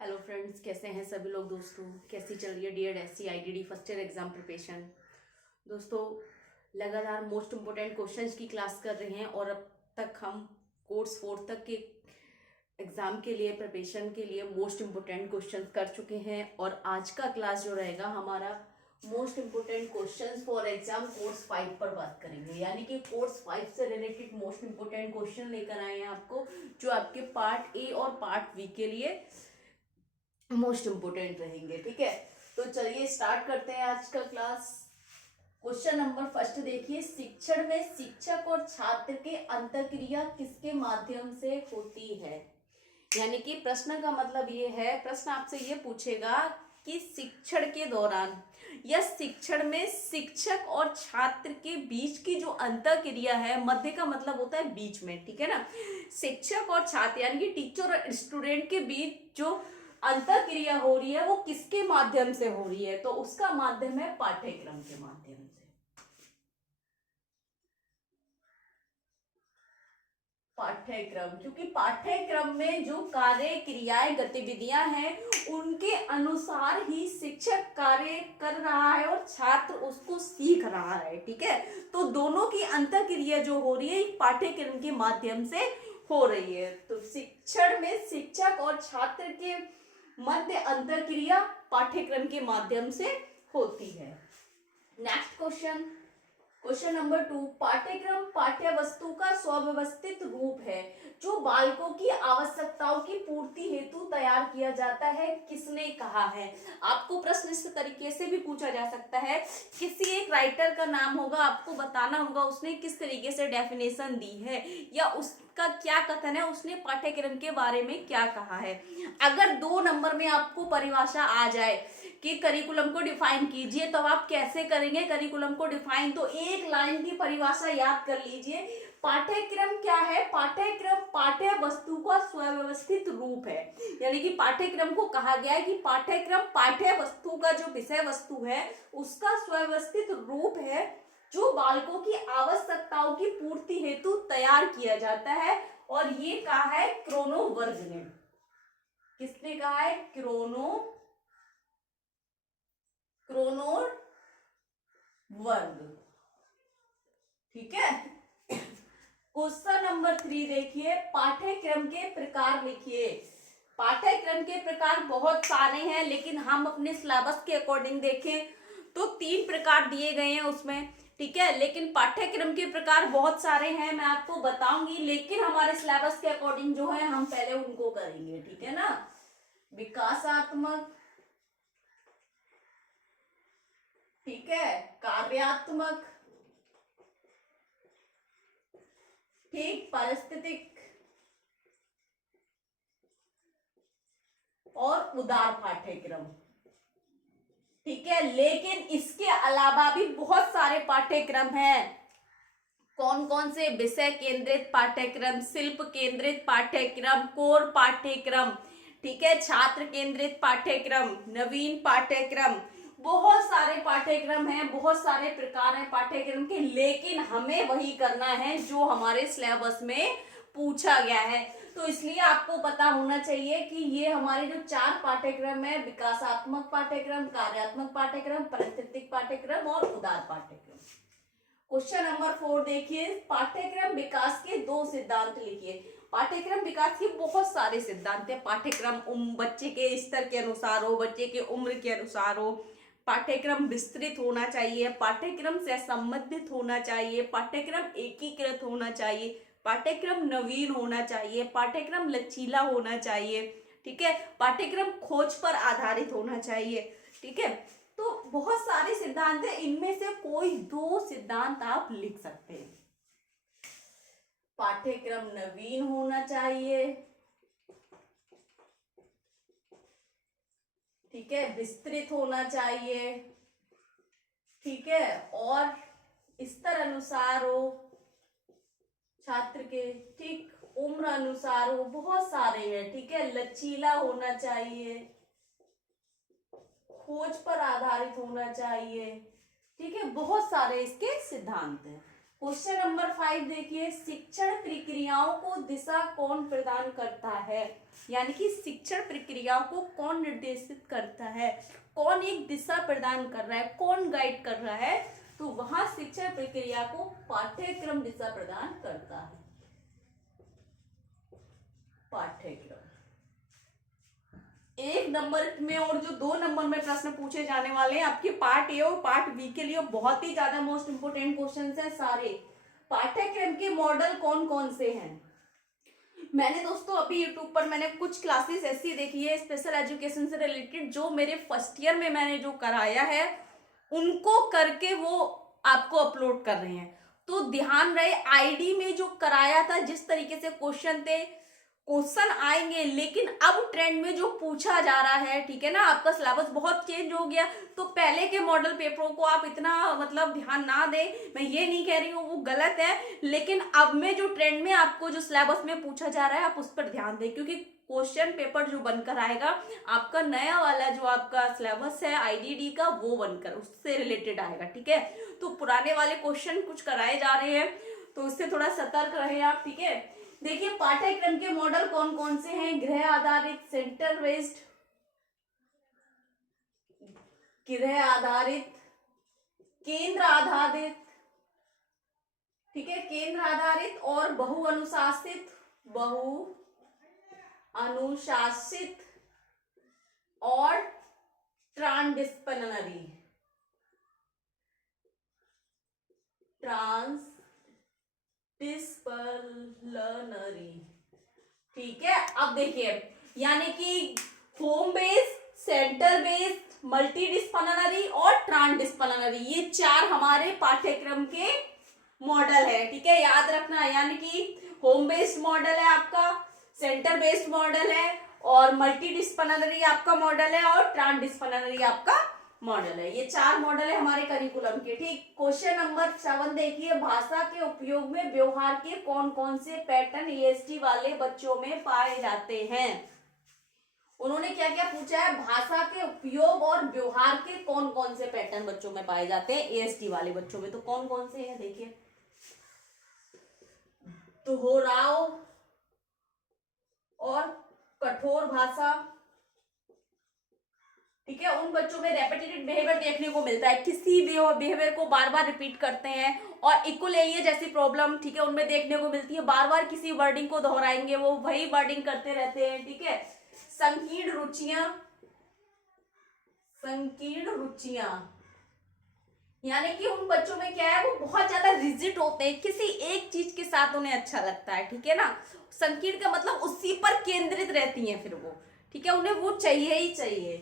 Hello friends, कैसे हैं सभी लोग। दोस्तों, कैसी चल रही है DED IDD first year exam preparation. दोस्तों, लगातार मोस्ट इम्पोर्टेंट क्वेश्चंस की क्लास कर रहे हैं और अब तक हम कोर्स 4 तक के एग्जाम के लिए प्रिपरेशन के लिए मोस्ट इम्पोर्टेंट क्वेश्चंस कर चुके हैं। और आज का क्लास जो रहेगा हमारा most important questions for exam course 5 पर बात करेंगे, यानी कि कोर्स 5 से रिलेटेड मोस्ट इम्पोर्टेंट क्वेश्चन लेकर आए हैं आपको, जो आपके पार्ट ए और पार्ट बी के लिए मोस्ट इम्पोर्टेंट रहेंगे। ठीक है, तो चलिए स्टार्ट करते हैं आज का क्लास। क्वेश्चन नंबर फर्स्ट देखिए, शिक्षण में शिक्षक और छात्र के अंतःक्रिया किसके माध्यम से होती है। यानी कि प्रश्न का मतलब ये है, प्रश्न आपसे ये पूछेगा कि शिक्षण के दौरान या शिक्षण में शिक्षक और छात्र के बीच की जो अंतःक्रिया है, मध्य का मतलब होता है बीच में, ठीक है ना। शिक्षक और छात्र यानी कि टीचर और स्टूडेंट के बीच जो अंतःक्रिया हो रही है वो किसके माध्यम से हो रही है, तो उसका माध्यम है पाठ्यक्रम के माध्यम से। पाठ्यक्रम, क्योंकि पाठ्यक्रम में जो कार्य क्रियाएं गतिविधियां हैं उनके अनुसार ही शिक्षक कार्य कर रहा है और छात्र उसको सीख रहा है। ठीक है, तो दोनों की अंतःक्रिया जो हो रही है पाठ्यक्रम के माध्यम से हो रही है। तो शिक्षण में शिक्षक और छात्र के मध्य अंतःक्रिया पाठ्यक्रम के माध्यम से होती है। नेक्स्ट क्वेश्चन, क्वेश्चन नंबर 2, पाठ्यक्रम पाठ्य वस्तु का स्वव्यवस्थित रूप है जो बालकों की आवश्यकताओं की पूर्ति हेतु तैयार किया जाता है, किसने कहा है। आपको प्रश्न इस तरीके से भी पूछा जा सकता है, किसी एक राइटर का नाम होगा, आपको बताना होगा उसने किस तरीके से डेफिनेशन दी है या उसका क्या कथन है, उसने पाठ्यक्रम के बारे में क्या कहा है। अगर 2 नंबर में आपको परिभाषा आ जाए कि करिकुलम को डिफाइन कीजिए, तो आप कैसे करेंगे करिकुलम को डिफाइन, तो एक लाइन की परिभाषा याद कर लीजिए। पाठ्यक्रम क्या है, पाठ्यक्रम पाठ्य वस्तु का स्वव्यवस्थित रूप है। यानी कि पाठ्यक्रम को कहा गया है कि पाठ्यक्रम पाठ्य वस्तु का जो विषय वस्तु है उसका स्वव्यवस्थित रूप है जो बालकों की आवश्यकताओं की पूर्ति हेतु तैयार किया जाता है। और ये कहा है क्रोनो वर्ग ने। किसने कहा है? क्रोनो वर्ग। ठीक है, क्वेश्चन नंबर 3 देखिए, पाठ्यक्रम के प्रकार लिखिए। पाठ्यक्रम के प्रकार बहुत सारे हैं, लेकिन हम अपने सिलेबस के अकॉर्डिंग देखें तो 3 प्रकार दिए गए हैं उसमें। ठीक है, लेकिन पाठ्यक्रम के प्रकार बहुत सारे हैं, मैं आपको बताऊंगी, लेकिन हमारे सिलेबस के अकॉर्डिंग जो है हम पहले उनको करेंगे। ठीक है ना, विकासात्मक, ठीक है, कार्यात्मक, ठीक, पारिस्थितिक और उदार पाठ्यक्रम। ठीक है, लेकिन इसके अलावा भी बहुत सारे पाठ्यक्रम हैं। कौन कौन से? विषय केंद्रित पाठ्यक्रम, शिल्प केंद्रित पाठ्यक्रम, कोर पाठ्यक्रम, ठीक है, छात्र केंद्रित पाठ्यक्रम, नवीन पाठ्यक्रम, बहुत सारे पाठ्यक्रम हैं, बहुत सारे प्रकार हैं पाठ्यक्रम के, लेकिन हमें वही करना है जो हमारे सिलेबस में पूछा गया है। तो इसलिए आपको पता होना चाहिए कि ये हमारे जो 4 पाठ्यक्रम है, विकासात्मक पाठ्यक्रम, कार्यात्मक पाठ्यक्रम, पारिस्थितिक पाठ्यक्रम और उदार पाठ्यक्रम। क्वेश्चन नंबर 4 देखिए, पाठ्यक्रम विकास के 2 सिद्धांत लिखिए। पाठ्यक्रम विकास के बहुत सारे सिद्धांत है। पाठ्यक्रम बच्चे के स्तर के अनुसार हो, बच्चे के उम्र के अनुसार हो, पाठ्यक्रम विस्तृत होना चाहिए, पाठ्यक्रम से संबंधित होना चाहिए, पाठ्यक्रम एकीकृत होना चाहिए, पाठ्यक्रम नवीन होना चाहिए, पाठ्यक्रम लचीला होना चाहिए, ठीक है, पाठ्यक्रम खोज पर आधारित होना चाहिए। ठीक है, तो बहुत सारे सिद्धांत हैं, इनमें से कोई 2 सिद्धांत आप लिख सकते हैं। पाठ्यक्रम नवीन होना चाहिए, ठीक है, विस्तृत होना चाहिए, ठीक है, और स्तर अनुसार हो छात्र के, ठीक, उम्र अनुसार हो, बहुत सारे हैं। ठीक है, लचीला होना चाहिए, खोज पर आधारित होना चाहिए, ठीक है, बहुत सारे इसके सिद्धांत हैं। क्वेश्चन नंबर 5 देखिए, शिक्षण प्रक्रियाओं को दिशा कौन प्रदान करता है, यानी कि शिक्षण प्रक्रियाओं को कौन निर्देशित करता है, कौन एक दिशा प्रदान कर रहा है, कौन गाइड कर रहा है, तो वहां शिक्षण प्रक्रिया को पाठ्यक्रम दिशा प्रदान करता है। पाठ्यक्रम 1 नंबर में और जो 2 नंबर में प्रश्न पूछे जाने वाले हैं आपके पार्ट ए और पार्ट बी के लिए बहुत ही ज्यादा मोस्ट इंपोर्टेंट क्वेश्चन है सारे। पाठ्यक्रम के मॉडल कौन कौन से हैं, मैंने दोस्तों अभी यूट्यूब पर मैंने कुछ क्लासेस ऐसी देखी है स्पेशल एजुकेशन से रिलेटेड, जो मेरे फर्स्ट ईयर में मैंने जो कराया है उनको करके वो आपको अपलोड कर रहे हैं। तो ध्यान रहे, आईडी में जो कराया था जिस तरीके से क्वेश्चन थे, क्वेश्चन आएंगे, लेकिन अब ट्रेंड में जो पूछा जा रहा है, ठीक है ना, आपका सिलेबस बहुत चेंज हो गया, तो पहले के मॉडल पेपरों को आप इतना मतलब ध्यान ना दें, मैं ये नहीं कह रही हूँ वो गलत है, लेकिन अब में जो ट्रेंड में आपको जो सिलेबस में पूछा जा रहा है आप उस पर ध्यान दें, क्योंकि क्वेश्चन पेपर जो बनकर आएगा आपका नया वाला जो आपका सिलेबस है आईडीडी का, वो बनकर उससे रिलेटेड आएगा, ठीक है। तो पुराने वाले क्वेश्चन कुछ कराए जा रहे हैं, तो उससे थोड़ा सतर्क रहे आप, ठीक है। देखिए पाठ्यक्रम के मॉडल कौन कौन से हैं, गृह आधारित, सेंटर बेस्ड, गृह आधारित, केंद्र आधारित, ठीक है, केंद्र आधारित और बहु अनुशासित, बहु अनुशासित और ट्रांसडिस्पिलिनरी, ठीक है। अब देखिए, यानी कि home based, centre based, multi disciplinary और ट्रांसडिस्पिलिनरी, ये 4 हमारे पाठ्यक्रम के मॉडल है, ठीक है, याद रखना। यानी कि होम बेस्ड मॉडल है आपका, सेंटर बेस्ड मॉडल है और मल्टी डिस्पिलिनरी आपका मॉडल है और ट्रांसडिस्पिलिनरी आपका मॉडल है। ये 4 मॉडल है हमारे करिकुलम के, ठीक। क्वेश्चन नंबर 7 देखिए, भाषा के उपयोग में व्यवहार के कौन कौन से पैटर्न एएसटी वाले बच्चों में पाए जाते हैं। उन्होंने क्या क्या पूछा है, भाषा के उपयोग और व्यवहार के कौन कौन से पैटर्न बच्चों में पाए जाते हैं एएसटी वाले बच्चों में, तो कौन कौन से हैं देखिए, दोहराव और कठोर भाषा, ठीक है, उन बच्चों में रेपिटेटिव बिहेवियर देखने को मिलता है, किसी बिहेवियर को बार बार रिपीट करते हैं, और इक्वलेलिया जैसी प्रॉब्लम, ठीक है, उनमें देखने को मिलती है, बार बार किसी वर्डिंग को दोहराएंगे, वो वही वर्डिंग करते रहते हैं, ठीक है। संकीर्ण रुचियां, संकीर्ण रुचियां, यानी कि उन बच्चों में क्या है, वो बहुत ज्यादा रिजिड होते हैं, किसी एक चीज के साथ उन्हें अच्छा लगता है, ठीक है ना। संकीर्ण का मतलब उसी पर केंद्रित रहती हैं फिर वो, ठीक है, उन्हें वो चाहिए ही चाहिए,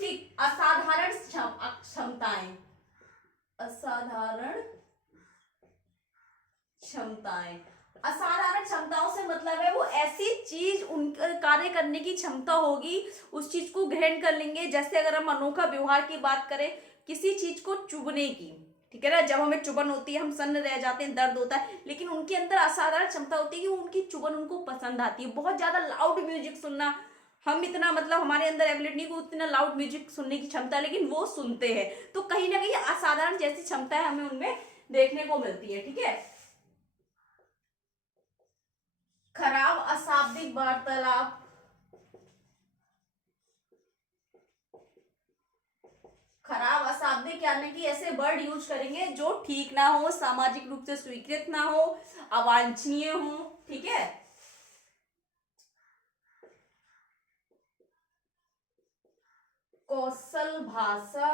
ठीक। असाधारण क्षमताएं, असाधारण क्षमताएं, असाधारण क्षमताओं से मतलब है वो ऐसी चीज उनका कार्य करने की क्षमता होगी, उस चीज को ग्रहण कर लेंगे। जैसे अगर हम अनोखा व्यवहार की बात करें, किसी चीज को चुभने की, ठीक है ना, जब हमें चुभन होती है हम सन्न रह जाते हैं, दर्द होता है, लेकिन उनके अंदर असाधारण क्षमता होती है कि उनकी चुभन उनको पसंद आती है। बहुत ज्यादा लाउड म्यूजिक सुनना, हम इतना मतलब हमारे अंदर एबिलिटी नहीं को उतना लाउड म्यूजिक सुनने की क्षमता, लेकिन वो सुनते हैं, तो कहीं ना कहीं असाधारण जैसी क्षमता है हमें उनमें देखने को मिलती है, ठीक है। खराब अशाब्दिक वार्तालाप, खराब अशाब्दिक यानी कि ऐसे वर्ड यूज करेंगे जो ठीक ना हो, सामाजिक रूप से स्वीकृत ना हो, अवांछनीय हो, ठीक है। कौशल भाषा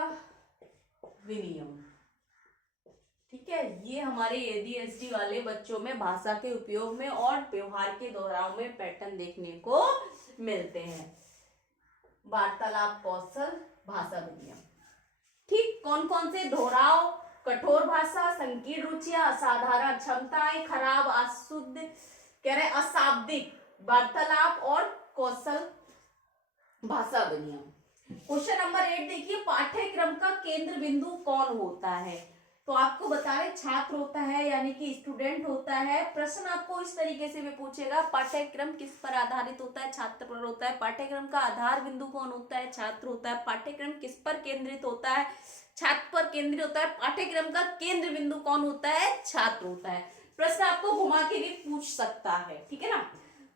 विनियम, ठीक है, ये हमारे एडीएसडी वाले बच्चों में भाषा के उपयोग में और व्यवहार के दोहराव में पैटर्न देखने को मिलते हैं। वार्तालाप कौशल, भाषा विनियम, ठीक। कौन कौन से, दोहराव, कठोर भाषा, संकीर्ण रुचियां, असाधारण क्षमताएं, खराब अशुद्ध कह रहे अशाब्दिक वार्तालाप और कौशल भाषा विनियम। क्वेश्चन नंबर 8 देखिए, पाठ्यक्रम का केंद्र बिंदु कौन होता है, तो आपको बता रहे छात्र होता है यानी कि स्टूडेंट होता है। प्रश्न आपको इस तरीके से भी पूछेगा, पाठ्यक्रम किस पर आधारित होता है, छात्र पर होता है। पाठ्यक्रम का आधार बिंदु कौन होता है, छात्र होता है। पाठ्यक्रम किस पर केंद्रित होता है, छात्र पर केंद्रित होता है। पाठ्यक्रम का केंद्र बिंदु कौन होता है, छात्र होता है। प्रश्न आपको घुमा के भी पूछ सकता है, ठीक है ना।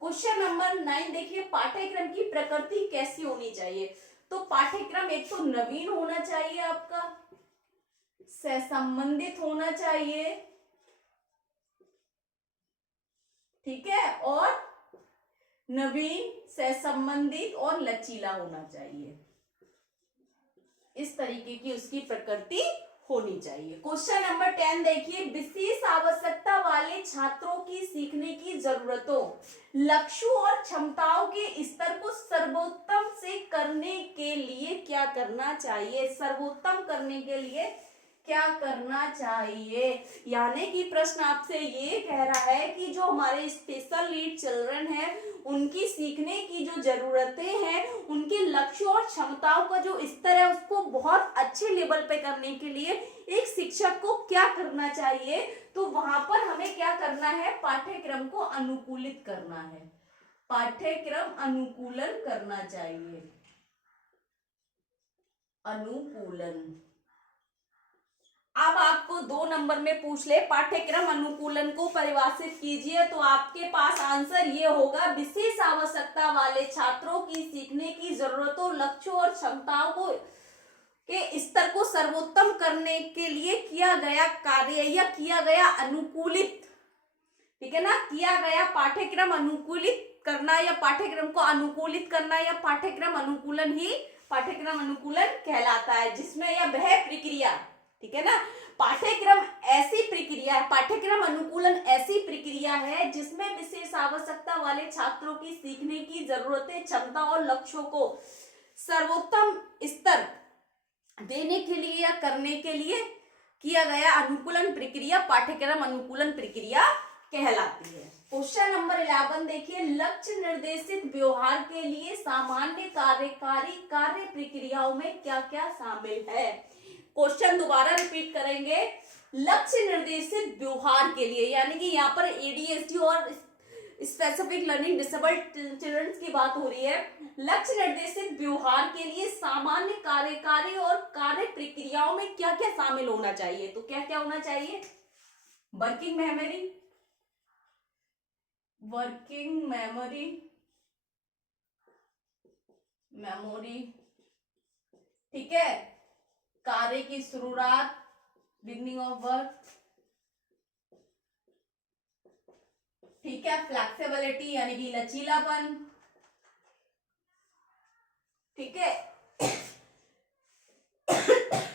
क्वेश्चन नंबर 9 देखिए, पाठ्यक्रम की प्रकृति कैसी होनी चाहिए। तो पाठ्यक्रम एक तो नवीन होना चाहिए, आपका से संबंधित होना चाहिए, ठीक है, और नवीन से संबंधित और लचीला होना चाहिए। इस तरीके की उसकी प्रकृति होनी चाहिए। क्वेश्चन नंबर 10 देखिए, विशेष आवश्यकता वाले छात्रों की सीखने की जरूरतों, लक्ष्यों और क्षमताओं के स्तर को सर्वोत्तम से करने के लिए क्या करना चाहिए, सर्वोत्तम करने के लिए क्या करना चाहिए। यानी कि प्रश्न आपसे ये कह रहा है कि जो हमारे स्पेशल नीड चिल्ड्रन है उनकी सीखने की जो जरूरतें हैं, उनके लक्ष्यों और क्षमताओं का जो स्तर है उसको बहुत अच्छे लेवल पे करने के लिए एक शिक्षक को क्या करना चाहिए। तो वहां पर हमें क्या करना है, पाठ्यक्रम को अनुकूलित करना है, पाठ्यक्रम अनुकूलन करना चाहिए, अनुकूलन। अब आपको 2 नंबर में पूछ ले, पाठ्यक्रम अनुकूलन को परिभाषित कीजिए, तो आपके पास आंसर ये होगा, विशेष आवश्यकता वाले छात्रों की सीखने की जरूरतों, लक्ष्यों और क्षमताओं को के स्तर को सर्वोत्तम करने के लिए किया गया कार्य या किया गया अनुकूलित, ठीक है ना, किया गया पाठ्यक्रम अनुकूलित करना या पाठ्यक्रम को अनुकूलित करना या पाठ्यक्रम अनुकूलन ही पाठ्यक्रम अनुकूलन कहलाता है, जिसमें यह वह प्रक्रिया, ठीक है ना, पाठ्यक्रम ऐसी प्रक्रिया है, पाठ्यक्रम अनुकूलन ऐसी प्रक्रिया है जिसमें विशेष आवश्यकता वाले छात्रों की सीखने की जरूरतें, क्षमता और लक्ष्यों को सर्वोत्तम स्तर देने के लिए या करने के लिए किया गया अनुकूलन प्रक्रिया पाठ्यक्रम अनुकूलन प्रक्रिया कहलाती है। क्वेश्चन नंबर 11 देखिए, लक्ष्य निर्देशित व्यवहार के लिए सामान्य कार्यकारी कार्य प्रक्रियाओं में क्या क्या शामिल है। क्वेश्चन दोबारा रिपीट करेंगे, लक्ष्य निर्देशित व्यवहार के लिए, यानी कि यहाँ पर एडीएचडी और स्पेसिफिक लर्निंग डिसेबल्ड चिल्ड्रन की बात हो रही है। लक्ष्य निर्देशित व्यवहार के लिए सामान्य कार्यकारी और कार्य प्रक्रियाओं में क्या क्या शामिल होना चाहिए। तो क्या क्या होना चाहिए, working memory, working memory, memory, ठीक है, कार्य की शुरुआत, बिगनिंग ऑफ वर्क, ठीक है, फ्लेक्सिबिलिटी यानी कि लचीलापन, ठीक है,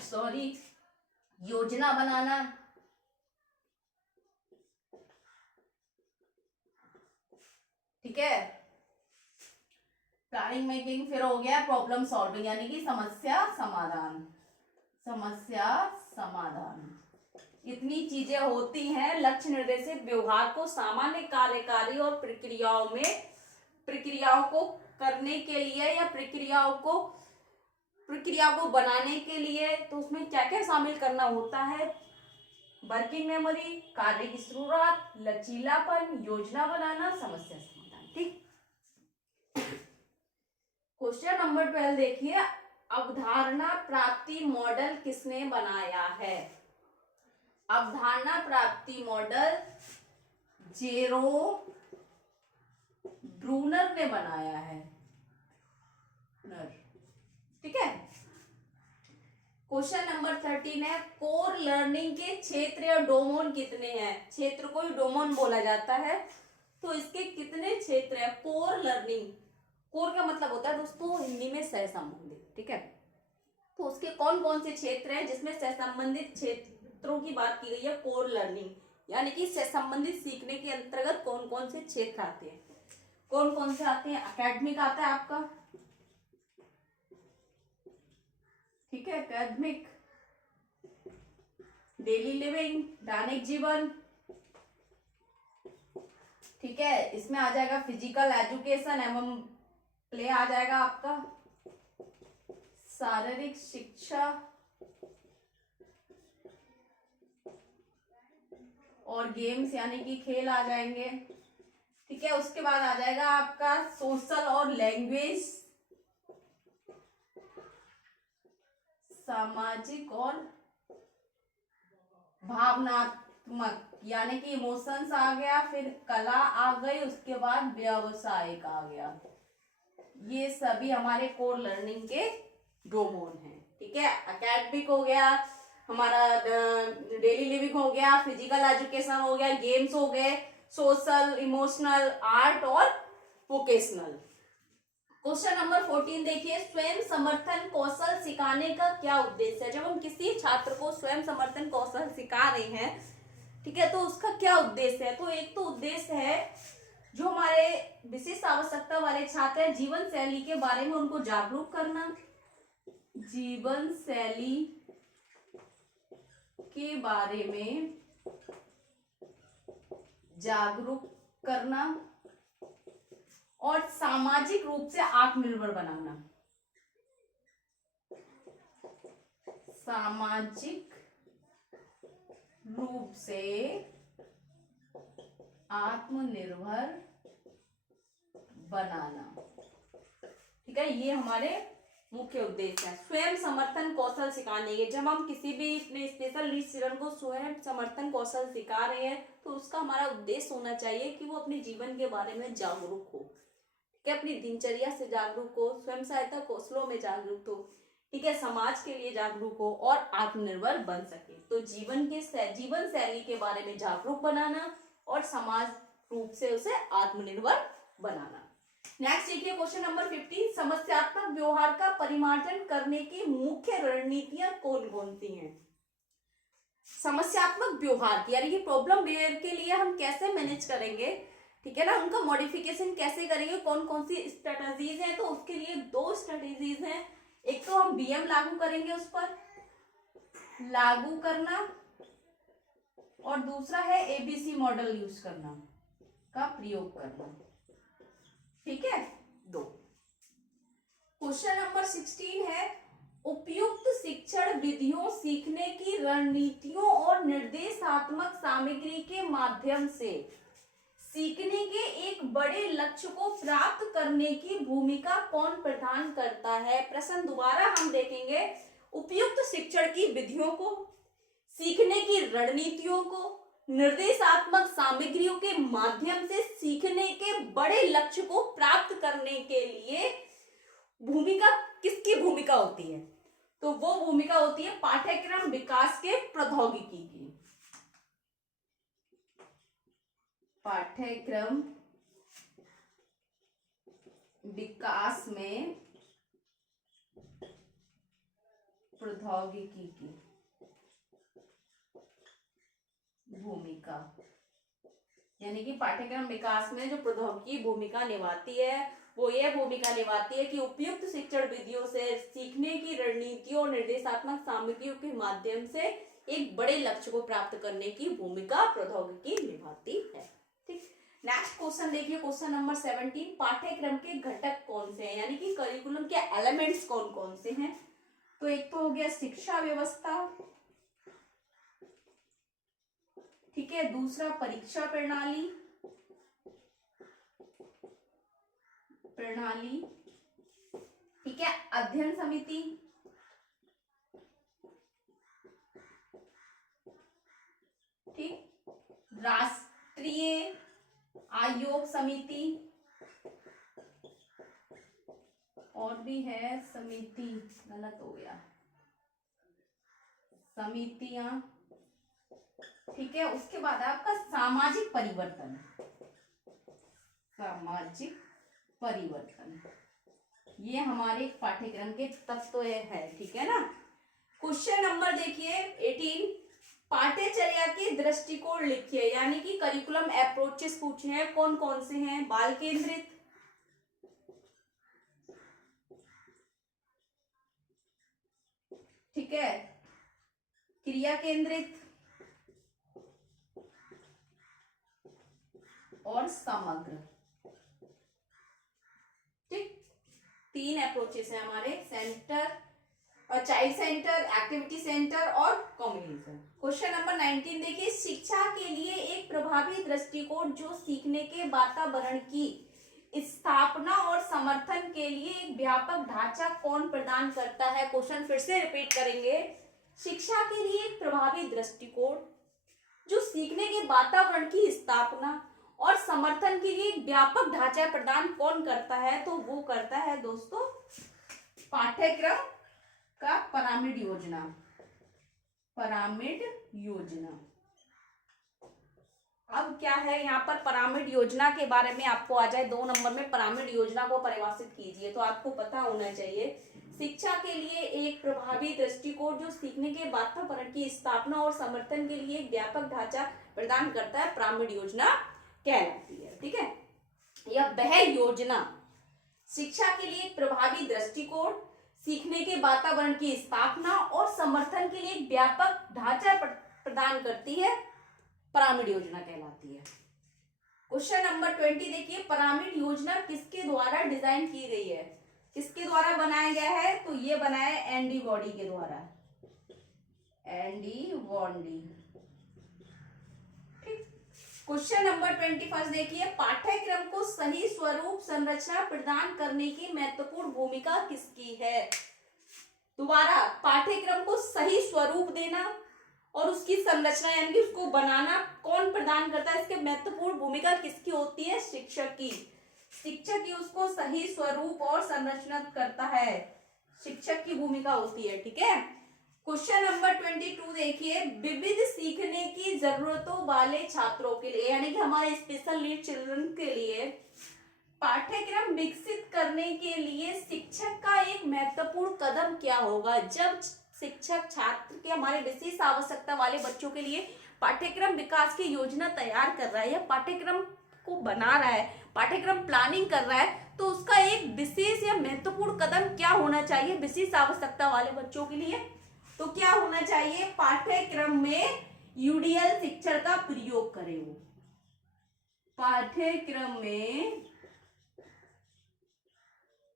सॉरी, योजना बनाना, ठीक है, प्लानिंग मेकिंग, फिर हो गया प्रॉब्लम सॉल्विंग यानी कि समस्या समाधान, समस्या समाधान। इतनी चीजें होती हैं लक्ष्य निर्देशित व्यवहार को सामान्य कार्यकारी और प्रक्रियाओं को करने के लिए या प्रक्रिया को बनाने के लिए। तो उसमें क्या क्या शामिल करना होता है, वर्किंग मेमोरी, कार्य की शुरुआत, लचीलापन, योजना बनाना, समस्या समाधान, ठीक। क्वेश्चन नंबर 12 देखिए, अवधारणा प्राप्ति मॉडल किसने बनाया है। अवधारणा प्राप्ति मॉडल जेरो ब्रूनर ने बनाया है, ठीक है। क्वेश्चन नंबर 13 है, कोर लर्निंग के क्षेत्र या डोमेन कितने हैं। क्षेत्र को ही डोमेन बोला जाता है, तो इसके कितने क्षेत्र है। कोर लर्निंग, कोर का मतलब होता है दोस्तों हिंदी में सह संबंधित, ठीक है। तो उसके कौन कौन से क्षेत्र हैं जिसमें सह संबंधित क्षेत्रों की बात की गई है। कोर लर्निंग यानी कि सह संबंधित सीखने के अंतर्गत कौन कौन से क्षेत्र आते हैं, कौन कौन से आते हैं। एकेडमिक आता है आपका, ठीक है, एकेडमिक, डेली लिविंग, दैनिक जीवन, ठीक है, इसमें आ जाएगा फिजिकल एजुकेशन एवं प्ले आ जाएगा आपका, शारीरिक शिक्षा, और गेम्स यानी कि खेल आ जाएंगे। ठीक है, उसके बाद आ जाएगा आपका सोशल और लैंग्वेज, सामाजिक और भावनात्मक यानी कि इमोशंस आ गया, फिर कला आ गई, उसके बाद व्यावसायिक आ गया। ये सभी हमारे कोर लर्निंग के डोमेन हैं। ठीक है, एकेडमिक हो गया, हमारा डेली लिविंग हो गया, फिजिकल एजुकेशन हो गया, गेम्स हो गए, सोशल, इमोशनल, आर्ट और वोकेशनल। क्वेश्चन नंबर 14 देखिए, स्वयं समर्थन कौशल सिखाने का क्या उद्देश्य है? जब हम किसी छात्र को स्वयं समर्थन कौशल सिखा रहे हैं, ठीक है, तो उसका क्या उद्देश्य है? तो एक तो उद्देश्य है जो हमारे विशिष्ट आवश्यकता वाले छात्र हैं, जीवन शैली के बारे में उनको जागरूक करना, जीवन शैली के बारे में जागरूक करना और सामाजिक रूप से आत्मनिर्भर बनाना। सामाजिक रूप से आत्मनिर्भर बनाना। ठीक है, ये हमारे मुख्य उद्देश्य है स्वयं समर्थन कौशल सिखाने के। जब हम किसी भी स्पेशल नीड्स स्टूडेंट को स्वयं समर्थन कौशल सिखा रहे हैं तो उसका हमारा उद्देश्य होना चाहिए कि वो अपने जीवन के बारे में जागरूक हो, कि अपनी दिनचर्या से जागरूक हो, स्वयं सहायता कौशलों में जागरूक हो, ठीक है, समाज के लिए जागरूक हो और आत्मनिर्भर बन सके। तो जीवन शैली के बारे में जागरूक बनाना और समाज रूप से उसे आत्मनिर्भर बनाना। नेक्स्ट देखिए क्वेश्चन नंबर 15, समस्यात्मक व्यवहार का परिमार्जन करने की मुख्य रणनीतियां कौन कौन सी हैं? समस्यात्मक व्यवहार की यानी कि प्रॉब्लम बिहेवियर के लिए हम कैसे मैनेज करेंगे, ठीक है ना, उनका मॉडिफिकेशन कैसे करेंगे, कौन कौन सी स्ट्रेटजीज हैं? तो उसके लिए दो स्ट्रेटजीज हैं। एक तो हम बीएम लागू करेंगे, उस पर लागू करना, और दूसरा है एबीसी मॉडल यूज करना, का प्रयोग करना। ठीक है, दो। क्वेश्चन नंबर 16 है, उपयुक्त शिक्षण विधियों, सीखने की रणनीतियों और निर्देशात्मक सामग्री के माध्यम से सीखने के एक बड़े लक्ष्य को प्राप्त करने की भूमिका कौन प्रदान करता है? प्रश्न दोबारा हम देखेंगे, उपयुक्त शिक्षण की विधियों को, सीखने की रणनीतियों को, निर्देशात्मक सामग्रियों के माध्यम से सीखने के बड़े लक्ष्य को प्राप्त करने के लिए भूमिका किसकी भूमिका होती है? तो वो भूमिका होती है पाठ्यक्रम विकास के प्रौद्योगिकी की। पाठ्यक्रम विकास में प्रौद्योगिकी की भूमिका, यानी कि पाठ्यक्रम विकास में जो प्रौद्योगिकी भूमिका निभाती है वो यह भूमिका निभाती है कि उपयुक्त शिक्षण विधियों से सीखने की रणनीतियों और निर्देशात्मक सामग्रियों के माध्यम से एक बड़े लक्ष्य को प्राप्त करने की भूमिका प्रौद्योगिकी निभाती है। ठीक, नेक्स्ट क्वेश्चन देखिए, क्वेश्चन नंबर 17, पाठ्यक्रम के घटक कौन से हैं, यानी कि करिकुलम के एलिमेंट्स कौन कौन से हैं? तो एक तो हो गया शिक्षा व्यवस्था, ठीक है, दूसरा परीक्षा प्रणाली, ठीक है, अध्ययन समिति, ठीक, राष्ट्रीय आयोग समिति, और भी है समिति, गलत हो गया, समितियां, ठीक है। उसके बाद आपका सामाजिक परिवर्तन, सामाजिक परिवर्तन, ये हमारे पाठ्यक्रम के तत्व है, ठीक है ना। क्वेश्चन नंबर देखिए 18, पाठ्यचर्या के दृष्टिकोण लिखिए, यानी कि करिकुलम अप्रोचेस पूछे हैं, कौन कौन से हैं? बाल केंद्रित, ठीक है, क्रिया केंद्रित और समग्र। ठीक, तीन अप्रोचेस हैं हमारे, सेंटर, और चाइल्ड सेंटर, एक्टिविटी सेंटर और कॉम्बिनेशन। क्वेश्चन नंबर 19 देखिए, शिक्षा के लिए एक प्रभावी दृष्टिकोण जो सीखने के वातावरण की स्थापना और समर्थन के लिए एक व्यापक ढांचा कौन प्रदान करता है। क्वेश्चन फिर से रिपीट करेंगे, शिक्षा के लिए एक प्रभावी दृष्टिकोण जो सीखने के वातावरण की स्थापना और समर्थन के लिए एक व्यापक ढांचा प्रदान कौन करता है, तो वो करता है दोस्तों पाठ्यक्रम का पिरामिड योजना। पिरामिड योजना, अब क्या है यहाँ पर पिरामिड योजना के बारे में आपको आ जाए 2 नंबर में, पिरामिड योजना को परिभाषित कीजिए, तो आपको पता होना चाहिए शिक्षा के लिए एक प्रभावी दृष्टिकोण जो सीखने के वातावरण की स्थापना और समर्थन के लिए एक व्यापक ढांचा प्रदान करता है, पिरामिड योजना कहलाती है। ठीक है, यह वह योजना शिक्षा के लिए एक प्रभावी दृष्टिकोण, सीखने के वातावरण की स्थापना और समर्थन के लिए एक व्यापक ढांचा प्रदान करती है, पिरामिड योजना कहलाती है। क्वेश्चन नंबर 20 देखिए, पिरामिड योजना किसके द्वारा डिजाइन की गई है, किसके द्वारा बनाया गया है, तो ये बनाया है एंडी बॉडी के द्वारा, एंडी बॉडी। ठीक, क्वेश्चन नंबर 21 देखिए, पाठ्यक्रम को सही स्वरूप संरचना प्रदान करने की महत्वपूर्ण भूमिका किसकी है। दोबारा, पाठ्यक्रम को सही स्वरूप देना और उसकी संरचना यानी कि उसको बनाना कौन प्रदान करता है, इसके महत्वपूर्ण भूमिका किसकी होती है, शिक्षक की। शिक्षक ही उसको सही स्वरूप और संरचना करता है, शिक्षक की भूमिका होती है। ठीक है, क्वेश्चन नंबर 22 देखिए, विविध सीखने की जरूरतों वाले छात्रों के लिए यानी कि हमारे स्पेशल नीड चिल्ड्रन के लिए पाठ्यक्रम विकसित करने के लिए शिक्षक का एक महत्वपूर्ण कदम क्या होगा। जब शिक्षक छात्र के हमारे विशेष आवश्यकता वाले बच्चों के लिए पाठ्यक्रम विकास की योजना तैयार कर रहा है या पाठ्यक्रम को बना रहा है, पाठ्यक्रम प्लानिंग कर रहा है, तो उसका एक विशेष या महत्वपूर्ण कदम क्या होना चाहिए विशेष आवश्यकता वाले बच्चों के लिए, तो क्या होना चाहिए, पाठ्यक्रम में यूडीएल शिक्षण का प्रयोग करे। वो पाठ्यक्रम में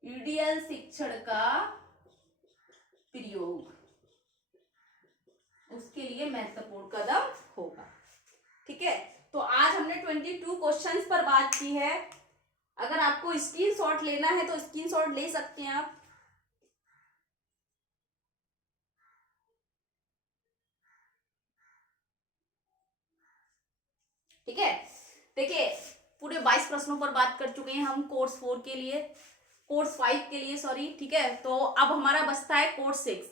यूडीएल शिक्षण का प्रयोग उसके लिए महत्वपूर्ण कदम होगा। ठीक है, तो आज हमने 22 क्वेश्चंस पर बात की है। अगर आपको स्क्रीनशॉट लेना है तो स्क्रीनशॉट ले सकते हैं आप। ठीक है, देखिए पूरे 22 प्रश्नों पर बात कर चुके हैं हम कोर्स 4 के लिए, कोर्स 5 के लिए सॉरी। ठीक है, तो अब हमारा बचता है कोर्स 6,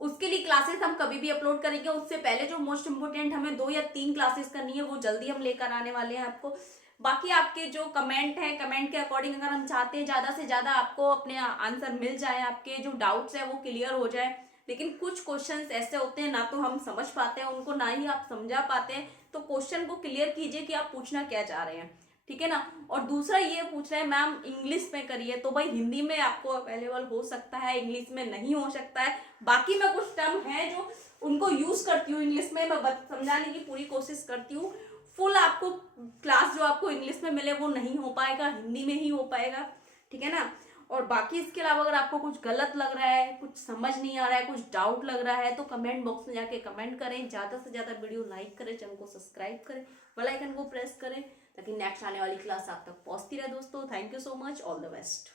उसके लिए क्लासेस हम कभी भी अपलोड करेंगे। उससे पहले जो मोस्ट इंपोर्टेंट हमें 2 या 3 क्लासेस करनी है वो जल्दी हम लेकर आने वाले हैं आपको। बाकी आपके जो कमेंट है, कमेंट के अकॉर्डिंग अगर हम चाहते हैं ज्यादा से ज्यादा आपको अपने आंसर मिल जाए, आपके जो डाउट्स है वो क्लियर हो जाए, लेकिन कुछ क्वेश्चंस ऐसे होते हैं ना तो हम समझ पाते हैं उनको, ना ही आप समझा पाते हैं, तो क्वेश्चन को क्लियर कीजिए कि आप पूछना क्या चाह रहे हैं। ठीक है ना, और दूसरा ये पूछ रहे हैं मैम इंग्लिश में करिए, तो भाई हिंदी में आपको अवेलेबल हो सकता है, इंग्लिश में नहीं हो सकता है। बाकी मैं कुछ टर्म है जो उनको यूज करती हूँ इंग्लिश में, मैं समझाने की पूरी कोशिश करती हूँ। फुल आपको क्लास जो आपको इंग्लिश में मिले वो नहीं हो पाएगा, हिंदी में ही हो पाएगा। ठीक है ना, और बाकी इसके अलावा अगर आपको कुछ गलत लग रहा है, कुछ समझ नहीं आ रहा है, कुछ डाउट लग रहा है, तो कमेंट बॉक्स में जाके कमेंट करें, ज्यादा से ज्यादा वीडियो लाइक करें, चैनल को सब्सक्राइब करें, बेल आइकन को प्रेस करें, ताकि नेक्स्ट आने वाली क्लास आप तक पहुंचती रहे। दोस्तों thank you so much, all the best.